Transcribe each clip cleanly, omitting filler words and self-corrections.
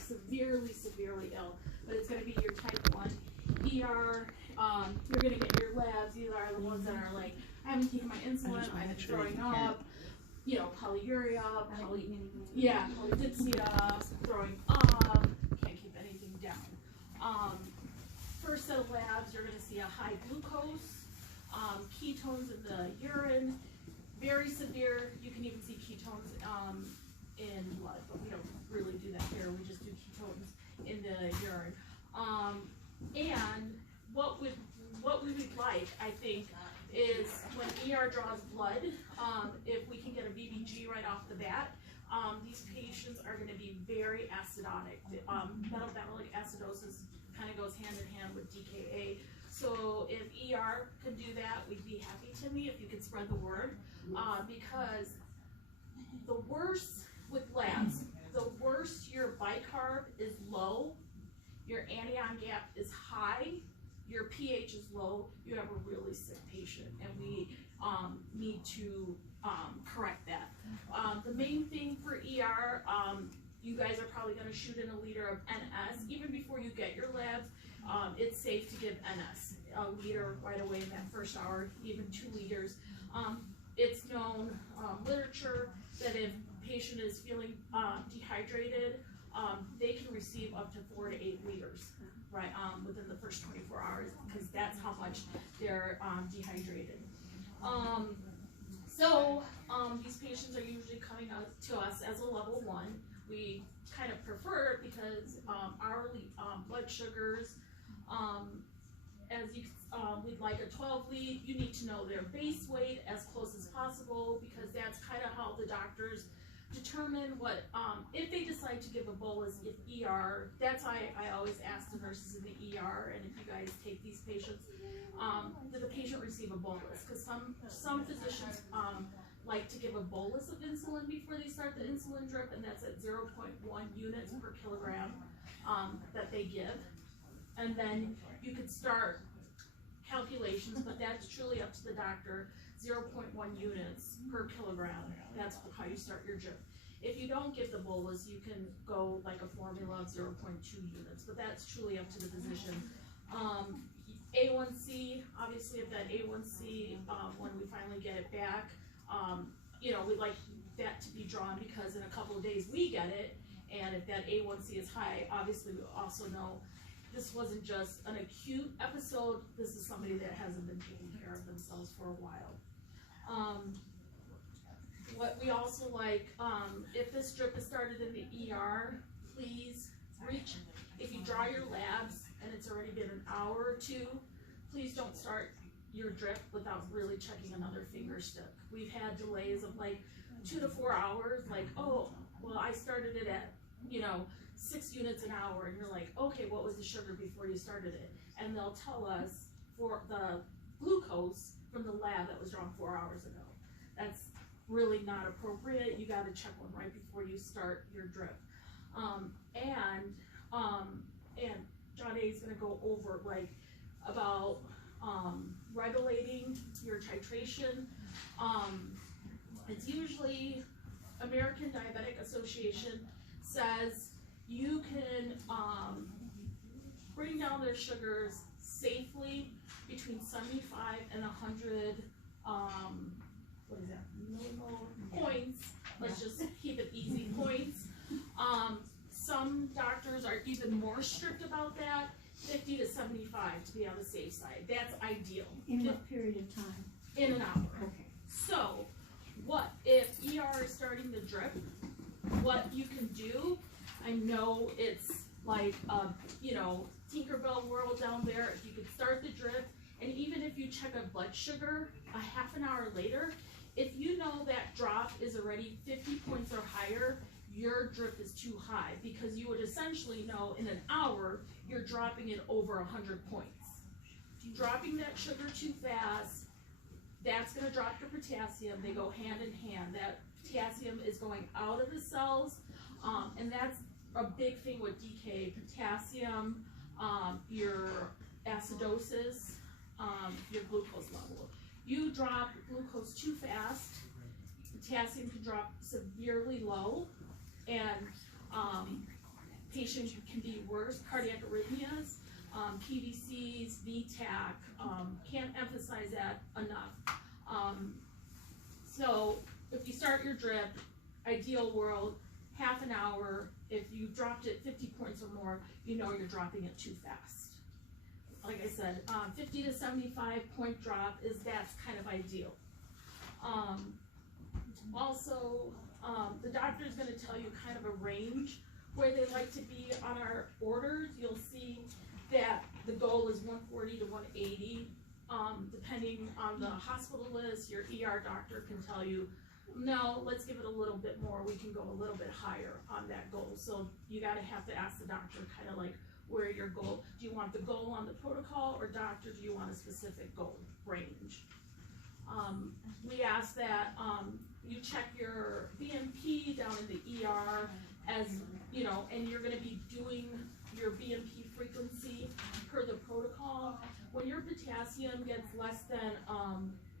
severely, severely ill, but it's going to be your type 1 ER. You're going to get your labs. These are the ones that are like, I haven't taken my insulin, I've been throwing up, you know, polyuria, polydipsia, throwing up, can't keep anything down. First set of labs, you're going to see a high glucose, ketones in the urine, very severe. You can even see ketones in blood, but we don't really do that here. We just do ketones in the urine. And what we would like, I think, is when ER draws blood, if we can get a BBG right off the bat, these patients are going to be very acidotic. Metabolic acidosis kind of goes hand in hand with DKA. So if ER could do that, we'd be happy, Timmy, if you could spread the word, because the worse with labs, the worse your bicarb is low, your anion gap is high, your pH is low, you have a really sick patient, and we need to correct that. The main thing for ER, you guys are probably going to shoot in a liter of NS. Even before you get your labs, it's safe to give NS, a liter right away in that first hour, even 2 liters. It's known literature that if a patient is feeling dehydrated, they can receive up to 4 to 8 liters, right, within the first 24 hours, because that's how much they're dehydrated. These patients are usually coming out to us as a level 1. We kind of prefer it because our blood sugars, we'd like a 12 lead. You need to know their base weight as close as possible, because that's kind of how the doctors determine what, if they decide to give a bolus, if ER, that's why I always ask the nurses in the ER, and if you guys take these patients, that the patient receive a bolus, because some physicians like to give a bolus of insulin before they start the insulin drip, and that's at 0.1 units per kilogram that they give. And then you could start calculations, but that's truly up to the doctor, 0.1 units per kilogram. That's how you start your drip. If you don't give the bolus, you can go like a formula of 0.2 units, but that's truly up to the physician. A1C, obviously if that A1C, when we finally get it back, you know, we'd like that to be drawn, because in a couple of days we get it, and if that A1C is high, obviously we also know this wasn't just an acute episode, this is somebody that hasn't been taking care of themselves for a while. What we also like, if this drip is started in the ER, please reach, if you draw your labs and it's already been an hour or 2, please don't start your drip without really checking another finger stick. We've had delays of like 2 to 4 hours, like, oh, well, I started it at, you know, 6 units an hour, and you're like, okay, what was the sugar before you started it? And they'll tell us for the glucose from the lab that was drawn 4 hours ago. That's really not appropriate. You got to check one right before you start your drip. And John A is going to go over like about regulating your titration. It's usually American Diabetic Association says you can bring down their sugars safely between 75 and 100 what is that, points. Let's just keep it easy, points. Some doctors are even more strict about that, 50 to 75 to be on the safe side. That's ideal. In what period of time? In an hour. Okay. So, what if ER is starting the drip? What you can do, I know it's like you know, Tinkerbell world down there. If you could start the drip, and even if you check a blood sugar a half an hour later, if you know that drop is already 50 points or higher, your drip is too high, because you would essentially know in an hour you're dropping it over 100 points. Dropping that sugar too fast, that's going to drop your potassium. They go hand in hand. That potassium is going out of the cells, and that's a big thing with DKA, potassium, your acidosis, your glucose level. You drop glucose too fast, potassium can drop severely low, and patients can be worse, cardiac arrhythmias, PVCs, VTAC, can't emphasize that enough. So if you start your drip, ideal world, half an hour. If you dropped it 50 points or more, you know you're dropping it too fast. Like I said, 50 to 75 point drop that's kind of ideal. Also, the doctor is going to tell you kind of a range where they like to be on our orders. You'll see that the goal is 140 to 180. Depending on the hospital list, your ER doctor can tell you, no, let's give it a little bit more. We can go a little bit higher on that goal. So you got to have to ask the doctor kind of like where your goal. Do you want the goal on the protocol, or doctor, do you want a specific goal range? We ask that you check your BMP down in the ER, as you know, and you're going to be doing your BMP frequency per the protocol. When your potassium gets less than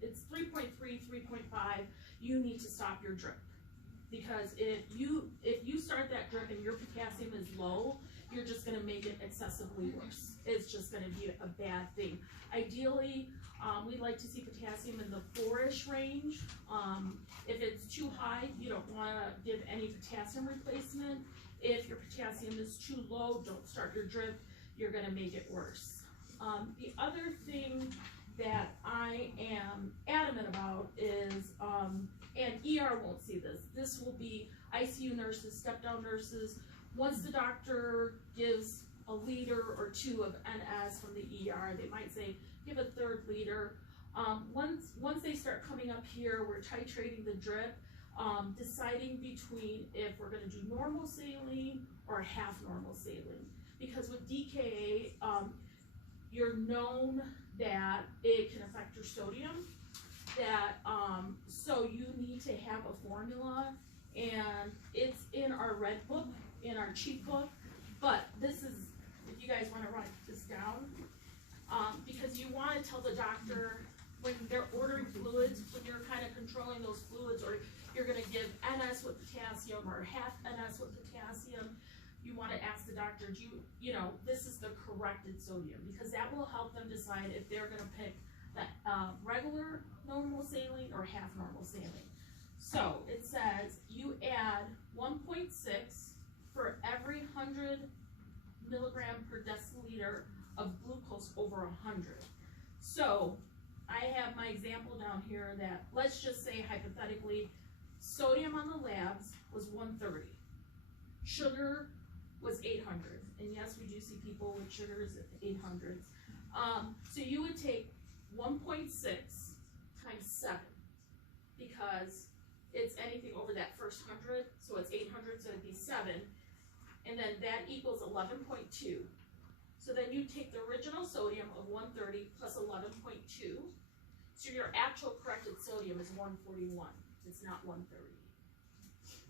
it's 3.3, 3.5, you need to stop your drip, because if you start that drip and your potassium is low, you're just going to make it excessively worse. It's just going to be a bad thing. Ideally, we'd like to see potassium in the 4-ish range. If it's too high, you don't want to give any potassium replacement. If your potassium is too low, don't start your drip. You're going to make it worse. The other thing that I am adamant about is, and ER won't see this, this will be ICU nurses, step-down nurses. Once the doctor gives a liter or two of NS from the ER, they might say, give a 3rd liter. Once they start coming up here, we're titrating the drip, deciding between if we're going to do normal saline or half normal saline. Because with DKA, you're known that it can affect your sodium, so you need to have a formula, and it's in our red book, in our cheat book, but this is, if you guys want to write this down, because you want to tell the doctor when they're ordering fluids, when you're kind of controlling those fluids, or you're going to give NS with potassium or half NS with potassium, you want to ask the doctor, you know, this is the corrected sodium, because that will help them decide if they're going to pick the regular normal saline or half normal saline. So it says you add 1.6 for every 100 milligram per deciliter of glucose over 100. So I have my example down here that, let's just say hypothetically, sodium on the labs was 130. Sugar was 800, and yes, we do see people with sugars at 800s. So you would take 1.6 times 7, because it's anything over that first 100, so it's 800, so it'd be 7, and then that equals 11.2. So then you take the original sodium of 130 plus 11.2, so your actual corrected sodium is 141. It's not 130.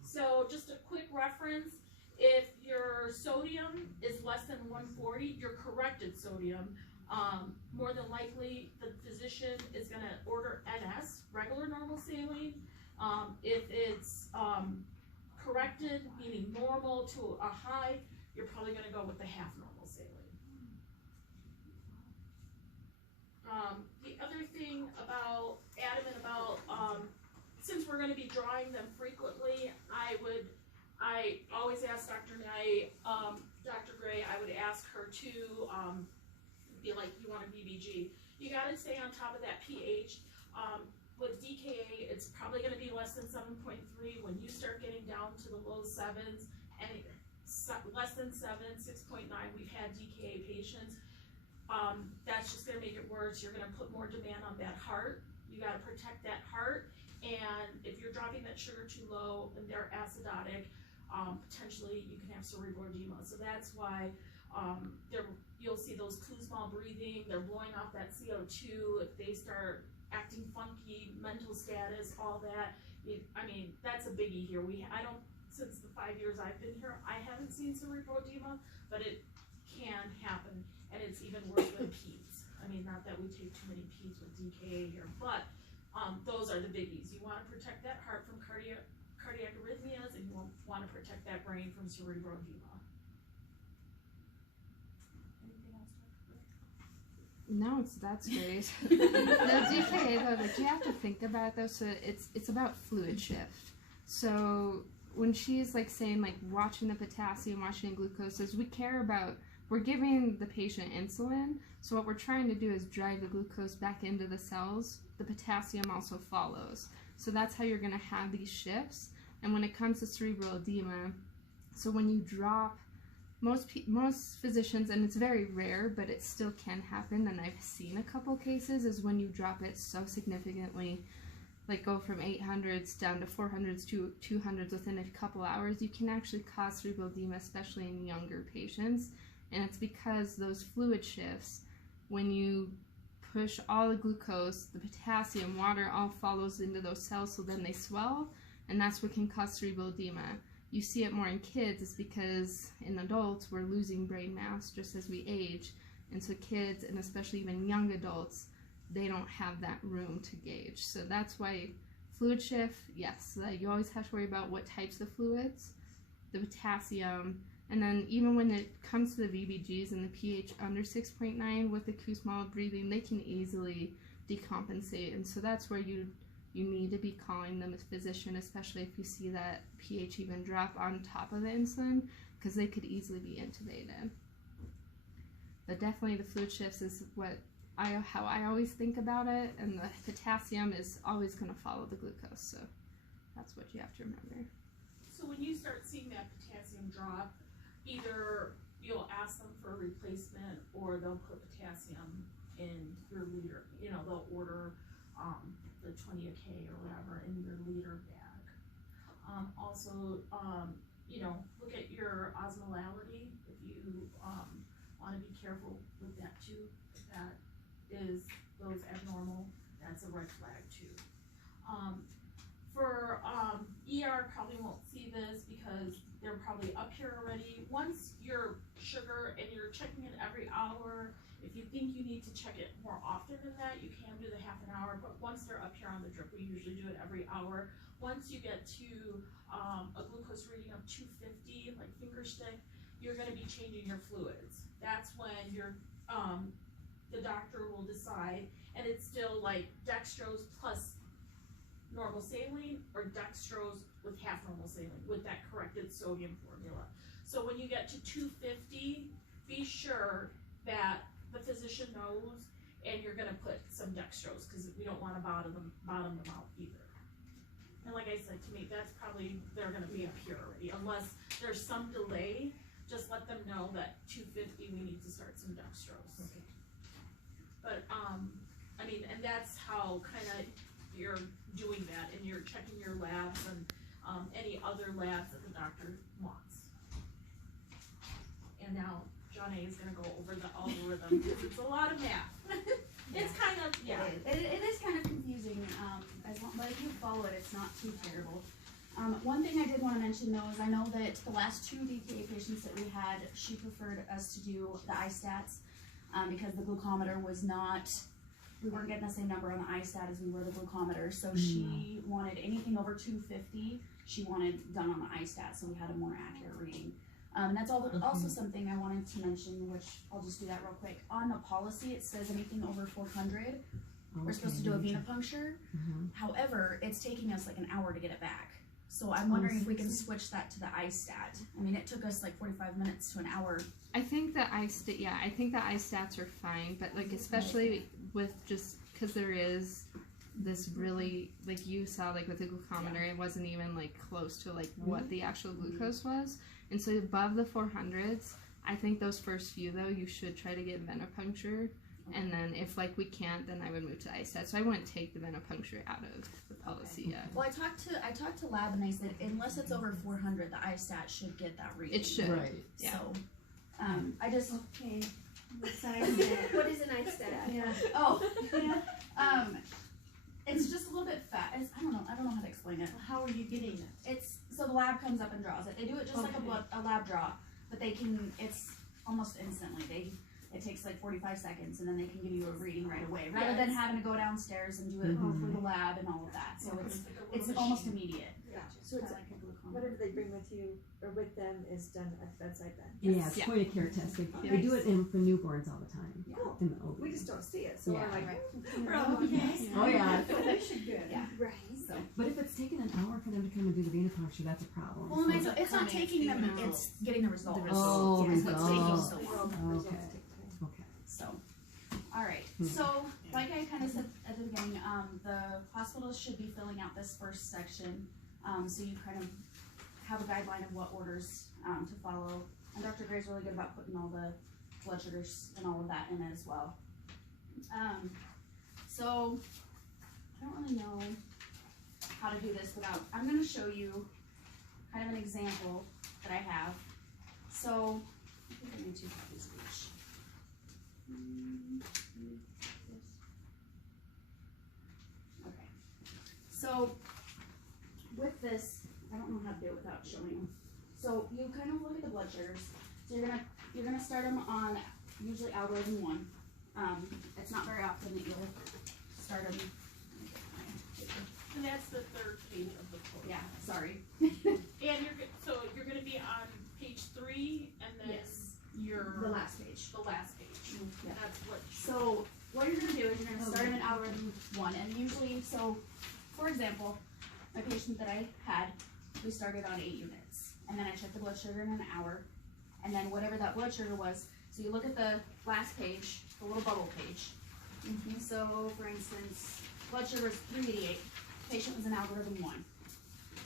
So just a quick reference, if your sodium is less than 140, your corrected sodium, more than likely the physician is going to order NS, regular normal saline. If it's corrected, meaning normal to a high, you're probably going to go with the half normal saline. The other thing about, adamant about, since we're going to be drawing them frequently, I always ask Dr. Knight, Dr. Gray, I would ask her to be like, you want a BBG. You got to stay on top of that pH. With DKA, it's probably going to be less than 7.3. When you start getting down to the low 7s, and less than 7, 6.9, we've had DKA patients. That's just going to make it worse. You're going to put more demand on that heart. You got to protect that heart. And if you're dropping that sugar too low and they're acidotic, potentially you can have cerebral edema. So that's why you'll see those Kussmaul breathing, they're blowing off that CO2, if they start acting funky, mental status, all that. I mean, that's a biggie here. Since the 5 years I've been here, I haven't seen cerebral edema, but it can happen, and it's even worse with peds. I mean, not that we take too many peds with DKA here, but those are the biggies. You want to protect that heart from cardiac arrhythmias, and you want to protect that brain from cerebral edema. No, that's great. The DKA though, like you have to think about it, though. So it's about fluid shift. So when she's like saying like watching the potassium, watching glucoses, we're giving the patient insulin. So what we're trying to do is drive the glucose back into the cells. The potassium also follows. So that's how you're going to have these shifts. And when it comes to cerebral edema, so when you drop, most physicians, and it's very rare, but it still can happen, and I've seen a couple cases, is when you drop it so significantly, like go from 800s down to 400s to 200s within a couple hours, you can actually cause cerebral edema, especially in younger patients. And it's because those fluid shifts, when you push all the glucose, the potassium, water, all follows into those cells, so then they swell, and that's what can cause cerebral edema. You see it more in kids is because in adults we're losing brain mass just as we age, and so kids, and especially even young adults, they don't have that room to gauge. So that's why fluid shift, yes, you always have to worry about what types of fluids, the potassium, and then even when it comes to the VBGs and the pH under 6.9 with acoustic breathing, they can easily decompensate, and so that's where you need to be calling them a physician, especially if you see that pH even drop on top of the insulin, because they could easily be intubated. But definitely the fluid shifts is how I always think about it, and the potassium is always going to follow the glucose, so that's what you have to remember. So when you start seeing that potassium drop, either you'll ask them for a replacement, or they'll put potassium in your liter. They'll order the 20 a K or whatever in your liter bag. Also, look at your osmolality. If you want to be careful with that too. If that is those abnormal, that's a red flag too. For ER, probably won't see this because they're probably up here already. Once your sugar, and you're checking it every hour, if you think you need to check it more often than that, you can do the half an hour, but once they're up here on the drip, we usually do it every hour. Once you get to a glucose reading of 250, like finger stick, you're going to be changing your fluids. That's when the doctor will decide, and it's still like dextrose plus normal saline, or dextrose with half normal saline with that corrected sodium formula. So when you get to 250, be sure that the physician knows, and you're going to put some dextrose, because we don't want to bottom them out either. And like I said, to me, that's probably, they're going to be up here already. Unless there's some delay, just let them know that 250, we need to start some dextrose. Okay. But, and that's how kind of you're doing that, and you're checking your labs and any other labs that the doctor wants. And now John A is going to go over the algorithm, because it's a lot of math. It's kind of, yeah. It is kind of confusing, but if you follow it, it's not too terrible. One thing I did want to mention though is I know that the last 2 DKA patients that we had, she preferred us to do the iStats because the glucometer was not, we weren't getting the same number on the iStat as we were the glucometer, so she wanted anything over 250, she wanted done on the iStat, so we had a more accurate reading. And that's also something I wanted to mention, which I'll just do that real quick. On the policy, it says anything over 400, we're supposed to do a venipuncture. However, it's taking us like an hour to get it back. So I'm wondering if we can switch that to the iStat. I mean, it took us like 45 minutes to an hour. I think the iStats are fine, but like especially with just because there is this really, like you saw, like with the glucometer, it wasn't even like close to like what the actual glucose was. And so above the 400s, I think those first few though, you should try to get venipuncture. And then if like we can't, then I would move to iStat. So I wouldn't take the venipuncture out of the policy yet. Well, I talked to lab, and they said unless it's over 400, the iStat should get that reading. It should. Right. Yeah. So I just okay. What is an iStat? Yeah. Oh. Yeah. It's just a little bit fat. I don't know how to explain it. Well, how are you getting it? It's so the lab comes up and draws it. They do it just like a lab draw, but they can. It's almost instantly. It takes like 45 seconds, and then they can give you a reading right away, rather than having to go downstairs and do it through the lab and all of that. So it's almost immediate. So it's like a glucose. whatever they bring with you or with them is done at the bedside then. Yeah, it's Yeah. point of care testing. Yeah. They do it for newborns all the time. Yeah. Cool. In the OB. We just don't see it, so Yeah. we're like, Right. we're all okay. Oh yeah. We should good. Yeah. Right. So. But if it's taken an hour for them to come and do the venipuncture, that's a problem. Well, and So- it's not taking them, it's getting the results. Oh, Is what's taking results. so Well, long. the results Okay. take time. Okay. So, alright, Hmm. so, like I kinda said at the beginning, the hospitals should be filling out this first section, so you kind of have a guideline of what orders, to follow. And Dr. Gray's really good about putting all the blood sugars and all of that in as well. So, I don't really know how to do this without, I'm gonna show you kind of an example that I have. So, I think I need 2 copies of each. Okay. So, with this, I don't know how to do it without showing them. So you kind of look at the blood sugars. So you're gonna start them on usually algorithm 1. It's not very often that you'll start them. And that's the third page of the book. Yeah, sorry. And so you're gonna be on page 3 and then Yes. your. The last page. The last page. Yeah. That's what. So what you're gonna do is you're gonna start them in algorithm 1, and usually, so for example, my patient that I had, we started on 8 units, and then I checked the blood sugar in an hour, and then whatever that blood sugar was. So you look at the last page, the little bubble page. So for instance, blood sugar is 388. Patient was in algorithm 1.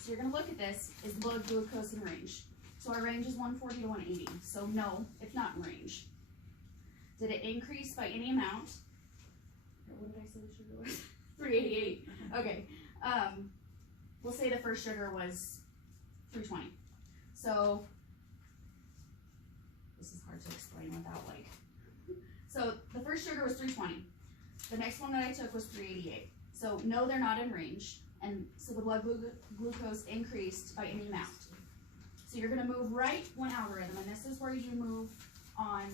So you're gonna look at this, is blood glucose in range? So our range is 140 to 180. So no, it's not in range. Did it increase by any amount? Or what did I say the sugar was? 388. Okay. We'll say the first sugar was 320. So this is hard to explain without like. So the first sugar was 320. The next one that I took was 388. So no, they're not in range, and so the blood glucose increased by any amount. So you're gonna move right one algorithm, and this is where you move on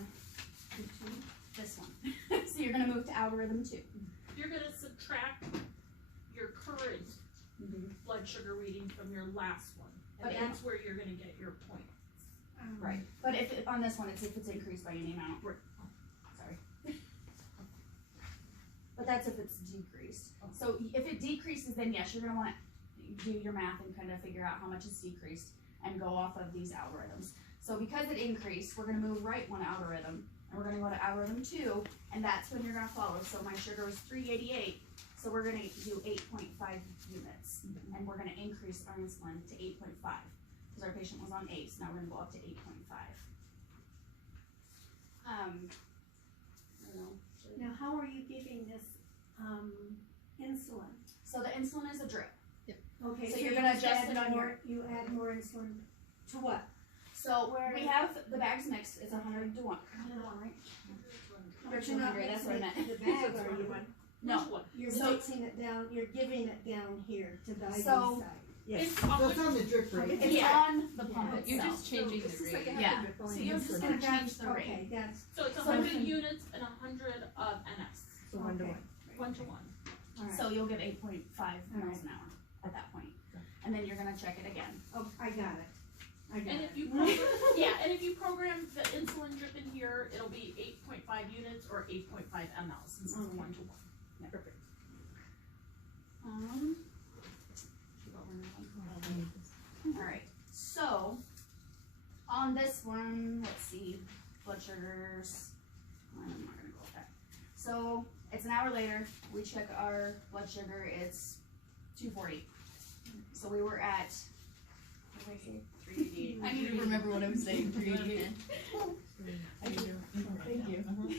to this one. So you're gonna move to algorithm 2. You're gonna subtract your current blood sugar reading from your last one. And Okay. that's where you're gonna get your points. Right. But if it, on this one, it's if it's increased by any amount. Right. Sorry. But that's if it's decreased. So if it decreases, then yes, you're gonna wanna do your math and kind of figure out how much it's decreased and go off of these algorithms. So because it increased, we're gonna move right one algorithm, and we're gonna go to algorithm 2, and that's when you're gonna follow. So my sugar was 388, so we're gonna do 8.5 units, and we're gonna increase our insulin to 8.5. Because our patient was on 8, so now we're gonna go up to 8.5. I don't know. Now, how are you giving this insulin? So the insulin is a drip. Okay, So so you're you gonna just adjust add it on more, you add more insulin to what? So we have the bags mixed. It's 100 to 1. 100 to 100. That's what I meant. The bag, are you? No. Which one? You're So- mixing it down, you're giving it down here to the IV So- side. Yes. It's on on the drip rate. It's Yeah. on the pump You're itself. just changing This the is like a rate. Yeah. half a So billion you're just insulin. gonna change the rate. Okay, that's, So it's So 100 then- units and 100 of NS. So 1 to Okay. 1. 1 to 1. alright. So you'll get 8.5 miles an hour at that point. And then you're gonna check it again. Oh, I got it. I got And it. if you program, and if you program the insulin drip in here, it'll be 8.5 units or 8.5 mL since it's Okay. 1 to 1. Perfect. Alright, so on this one, let's see, blood sugars. I'm not gonna go with that. So it's an hour later, we check our blood sugar, it's 240. So we were at, what did I say? 388. I need to remember what I'm saying, 388. Thank you.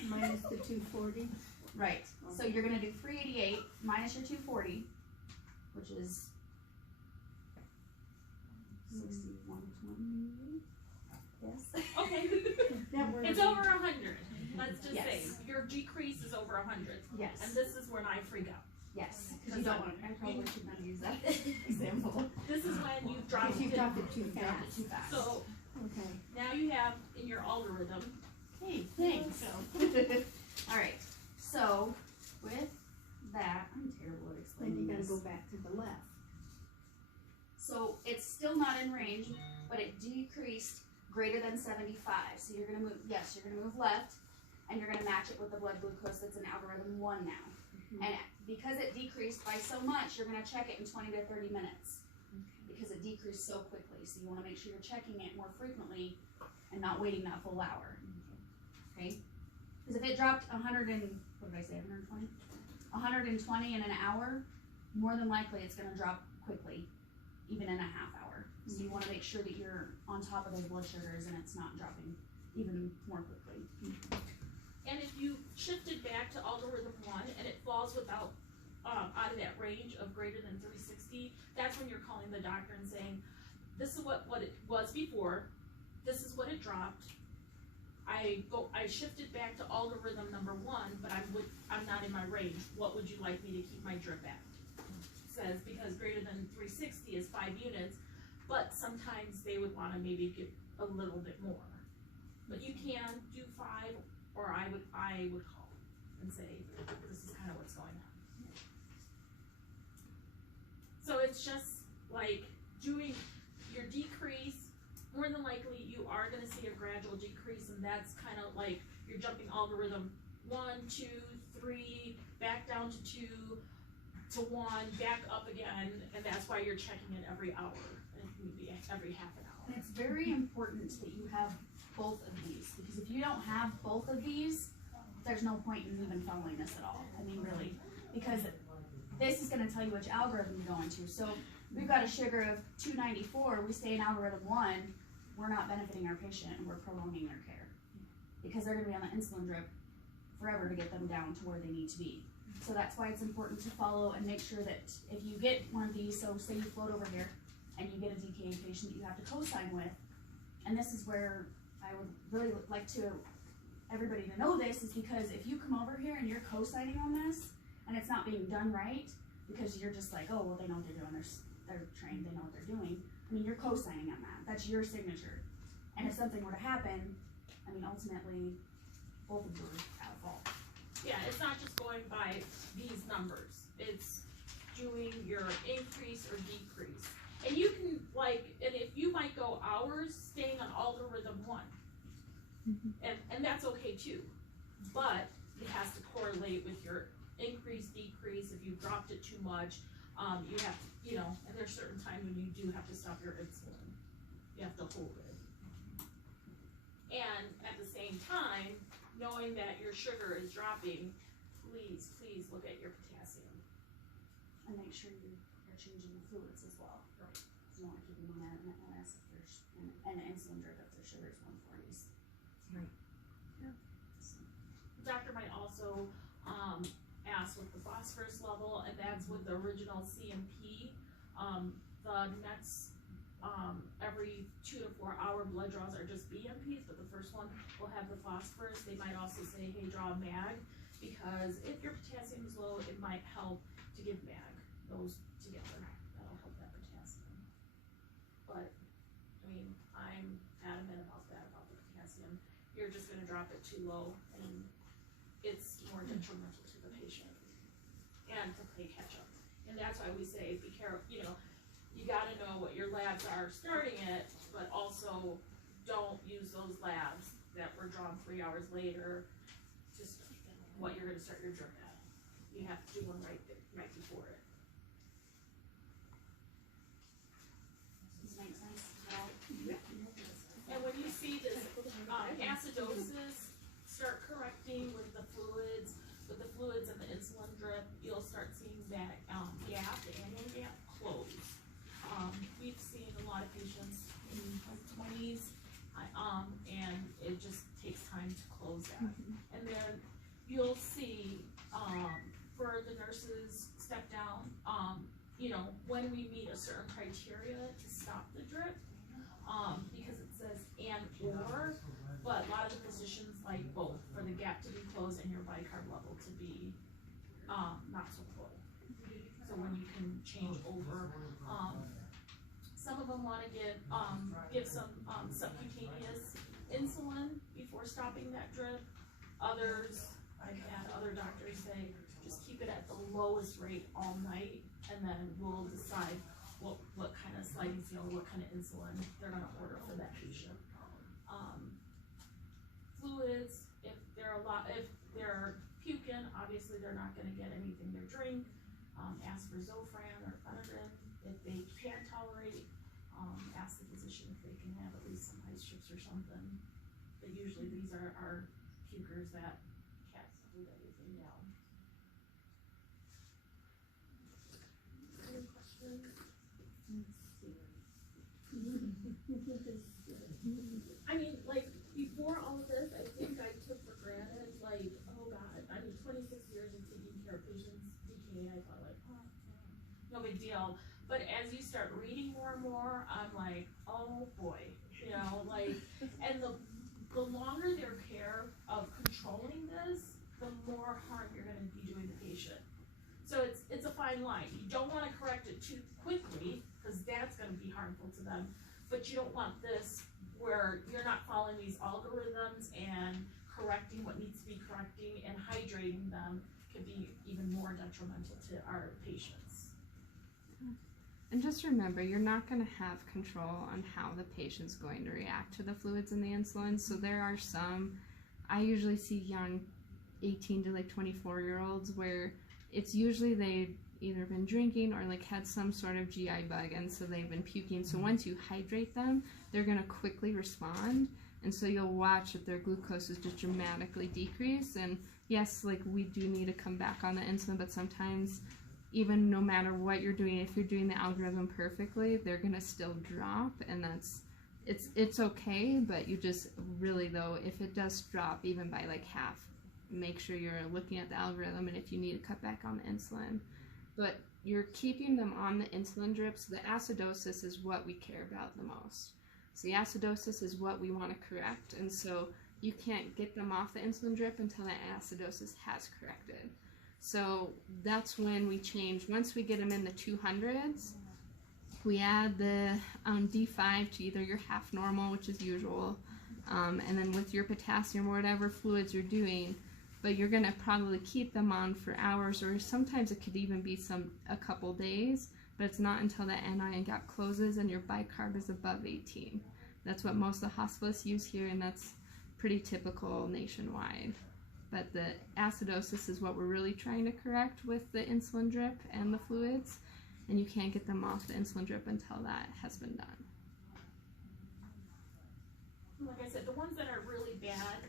Minus the 240. Right, so you're gonna do 388 minus your 240, which is 6120. Yes. Okay. That works. It's over 100. Let's just say Yes. your decrease is over 100. Yes. And this is when I freak out. Yes. Because you don't want. I probably should not use that example. This is when you drop If you it. dropped it too Drop it fast. too fast. So Okay. now you have in your algorithm. Hey, thanks. All right. So with that, I'm terrible at Then explaining you gotta this. go back to the left. So it's still not in range, but it decreased greater than 75. So you're gonna move, yes, you're gonna move left, and you're gonna match it with the blood glucose that's in algorithm 1 now. And because it decreased by so much, you're gonna check it in 20 to 30 minutes. Because it decreased so quickly. So you wanna make sure you're checking it more frequently and not waiting that full hour. Okay? Because if it dropped 100 and, what did I say, 120? 120 in an hour, more than likely it's gonna drop quickly, even in a half hour. So you wanna make sure that you're on top of those blood sugars and it's not dropping even more quickly. And if you shifted back to algorithm 1 and it falls without, out of that range of greater than 360, that's when you're calling the doctor and saying, this is what it was before, this is what it dropped, I shifted back to algorithm number 1, but I'm not in my range, what would you like me to keep my drip at? It says, because greater than 360 is 5 units, but sometimes they would wanna maybe give a little bit more. But you can do 5, or I would call and say, this is kind of what's going on. So it's just like doing your decrease, more than likely you are gonna see a gradual decrease, and that's kind of like you're jumping algorithm 1, 2, 3, back down to 2, to 1, back up again, and that's why you're checking it every hour, and maybe every half an hour. And it's very important that you have both of these, because if you don't have both of these, there's no point in even following this at all. I mean, really, because this is going to tell you which algorithm you're going to. So we've got a sugar of 294, we stay in algorithm 1, we're not benefiting our patient and we're prolonging their care, because they're going to be on the insulin drip forever to get them down to where they need to be. So that's why it's important to follow and make sure that if you get one of these, so say you float over here and you get a DKA patient that you have to co-sign with, and this is where I would really like to everybody to know this, is because if you come over here and you're co-signing on this and it's not being done right, because you're just like, oh, well, they know what they're doing, they're trained, they know what they're doing. I mean, you're co-signing on that. That's your signature. And if something were to happen, I mean, ultimately, both of you are at fault. Yeah, it's not just going by these numbers. It's doing your increase or decrease. And you can, like, and if you might go hours staying on algorithm 1, and that's okay too, but it has to correlate with your increase, decrease. If you dropped it too much, you have to, and there's certain times when you do have to stop your insulin. You have to hold it. And at the same time, knowing that your sugar is dropping, please look at your potassium. And make sure you're changing the fluids as well. Right. You want to keep them on an NS if there's, and an insulin drip if their sugar is 140s. Right. Yeah. The doctor might also ask with the phosphorus level, and that's with the original CMP. The next every 2 to 4 hour blood draws are just BMPs, but the first one will have the phosphorus. They might also say, hey, draw a MAG, because if your potassium is low, it might help to give MAG. Those together, that'll help that potassium. But, I mean, I'm adamant about that, about the potassium. You're just gonna drop it too low, and it's more detrimental to the patient, and to play catch up. And that's why we say, be careful, you gotta know what your labs are starting at, but also don't use those labs that were drawn 3 hours later, just what you're gonna start your drip at. You have to do one right before it. Does that make sense? And when you see this acidosis start correcting with the fluids and the insulin drip, you'll start seeing that gap, the annual gap, close. We've seen a lot of patients in like 20s, and it just takes time to close that. And then you'll see for the nurses step down, when we meet a certain criteria to stop the drip, because it says and or, but a lot of the physicians like both, for the gap to be closed and your bicarb level to be not so full. So when you can change over, some of them want to give some subcutaneous insulin before stopping that drip. Others, I've had other doctors say, just keep it at the lowest rate all night, and then we'll decide what kind of sliding scale, what kind of insulin they're gonna order for that patient. Fluids, if they're puking, obviously they're not gonna get anything to drink. Ask for Zofran or Phenergan. If they can't tolerate, ask the physician if they can have at least some ice strips or something. But usually these are our pukers that cats food everything down. Any questions? I mean, like, before all of this, I think I took for granted, like, oh God, I mean, 26 years of taking care of patients, DKA, I thought like, oh, no big deal. But as you start reading more and more, I'm like, oh boy, you know, like, and the longer their care of controlling this, the more harm you're gonna be doing the patient. So it's a fine line. You don't wanna correct it too quickly, cause that's gonna be harmful to them. But you don't want this where you're not following these algorithms and correcting what needs to be correcting, and hydrating them could be even more detrimental to our patients. And just remember, you're not going to have control on how the patient's going to react to the fluids and the insulin. So there are some, I usually see young 18 to like 24-year-olds where it's usually they've either been drinking or like had some sort of GI bug, and so they've been puking. So once you hydrate them, they're going to quickly respond, and so you'll watch that their glucose is just dramatically decreased. And yes, like we do need to come back on the insulin, but sometimes even no matter what you're doing, if you're doing the algorithm perfectly, they're going to still drop, and it's okay. But you just really, though, if it does drop even by like half, make sure you're looking at the algorithm, and if you need to cut back on the insulin. But you're keeping them on the insulin drip, so the acidosis is what we care about the most. So the acidosis is what we want to correct, and so you can't get them off the insulin drip until the acidosis has corrected. So that's when we change. Once we get them in the 200s, we add the D5 to either your half normal, which is usual, and then with your potassium or whatever fluids you're doing, but you're going to probably keep them on for hours, or sometimes it could even be a couple days, but it's not until the anion gap closes and your bicarb is above 18. That's what most of the hospitalists use here, and that's pretty typical nationwide. But the acidosis is what we're really trying to correct with the insulin drip and the fluids, and you can't get them off the insulin drip until that has been done. Like I said, the ones that are really bad,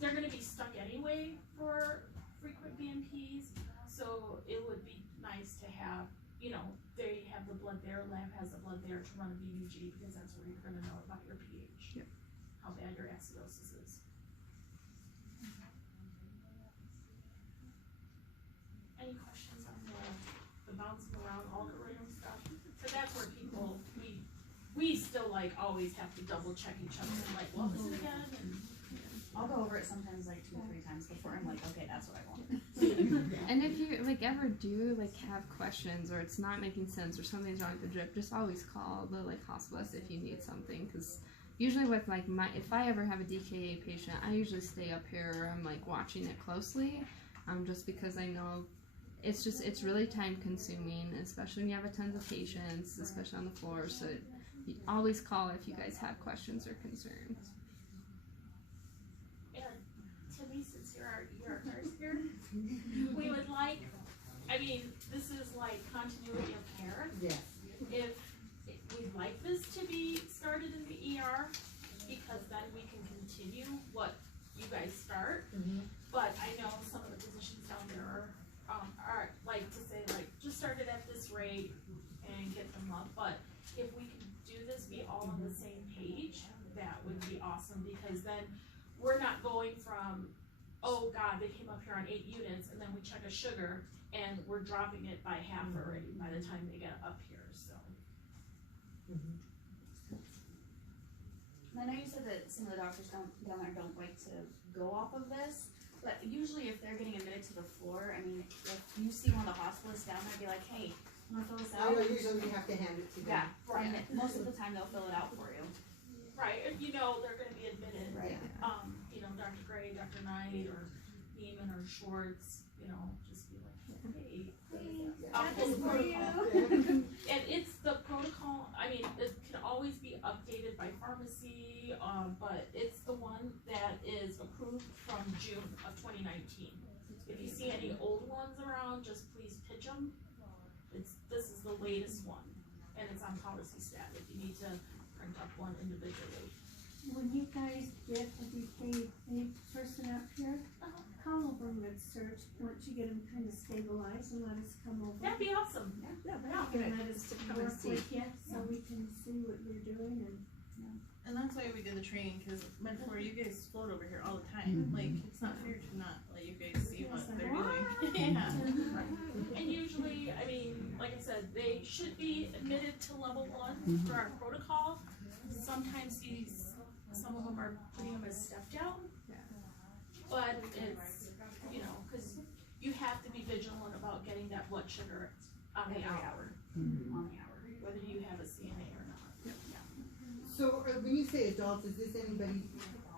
they're going to be stuck anyway for frequent BMPs, so it would be nice to have, you know, they have the blood there, lab has the blood there to run a BUG, because that's where you're going to know about your pH, yep, how bad your acidosis is. Any questions on the bouncing around algorithm stuff? But that's where people, we still like always have to double check each other, like, what was it again? And I'll go over it sometimes like 2 or 3 times before I'm like, okay, that's what I want. And if you like ever do like have questions, or it's not making sense, or something's wrong with the drip, just always call the like hospitalist if you need something, because usually with like if I ever have a DKA patient, I usually stay up here, or I'm like watching it closely, just because I know it's really time consuming, especially when you have a tons of patients, especially on the floor. So you always call if you guys have questions or concerns. Timmy, since you're our nurse here, we would like, I mean, this is like continuity of care. Yes. If we'd like this to be started in the ER, because then we can continue what you guys start. Mm-hmm. But I know some of the physicians down there are like to say, like, just start it at this rate and get them up. But if we can do this, be all on the same page, that would be awesome, because then we're not going from, oh God, they came up here on 8 units, and then we check a sugar and we're dropping it by half already by the time they get up here. So. And I know you said that some of the doctors down there don't like to go off of this, but usually if they're getting admitted to the floor, I mean, if you see one of the hospitalists down there, be like, hey, I'm gonna fill this out. Oh, usually we have to hand it to them. Yeah, right. And most of the time they'll fill it out for you. Right, if you know they're going to be admitted, Right. You know, Dr. Gray, Dr. Knight, or Neiman, or Schwartz, you know, just be like, hey, Hey, I'll got this pull for the you. protocol. And it's the but it's the one that is approved from June of 2019. If you see any old ones around, just please pitch them. This is the latest one, and it's on policy stat if you need to print up one individually. When you guys get a DKA person up here, call over med search once you get them kind of stabilized and let us come over. That'd be awesome. Yeah, Yeah. And let us come and work see. with you so we can see what you're doing and. And that's why we did the training, because before you guys float over here all the time. Like, it's not fair to not let you guys see what they're doing. Yeah. And usually, I mean, like I said, they should be admitted to level 1 for our protocol. Sometimes some of them are putting them as step down. Yeah. But it's, you know, because you have to be vigilant about getting that blood sugar on the hour, On the hour. whether you have a CNA or not. So when you say adults, is this anybody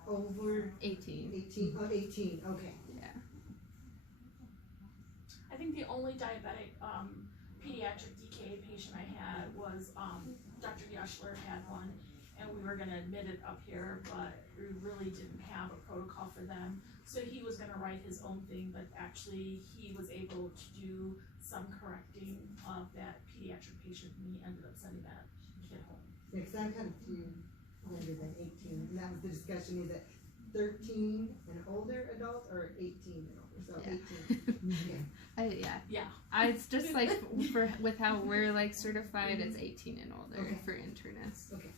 over 18. 18? Oh, 18, okay. Yeah. I think the only diabetic pediatric DKA patient I had was Dr. Yeshler had one, and we were gonna admit it up here, but we really didn't have a protocol for them. So he was gonna write his own thing, but actually he was able to do some correcting of that pediatric patient, and he ended up sending that kid home. Because I've had a few older than 18, and that was the discussion, is it 13 and older adults or 18 and older? So Yeah. 18. Yeah. Yeah. It's just like with how we're like certified, it's 18 and older Okay. for internists. Okay.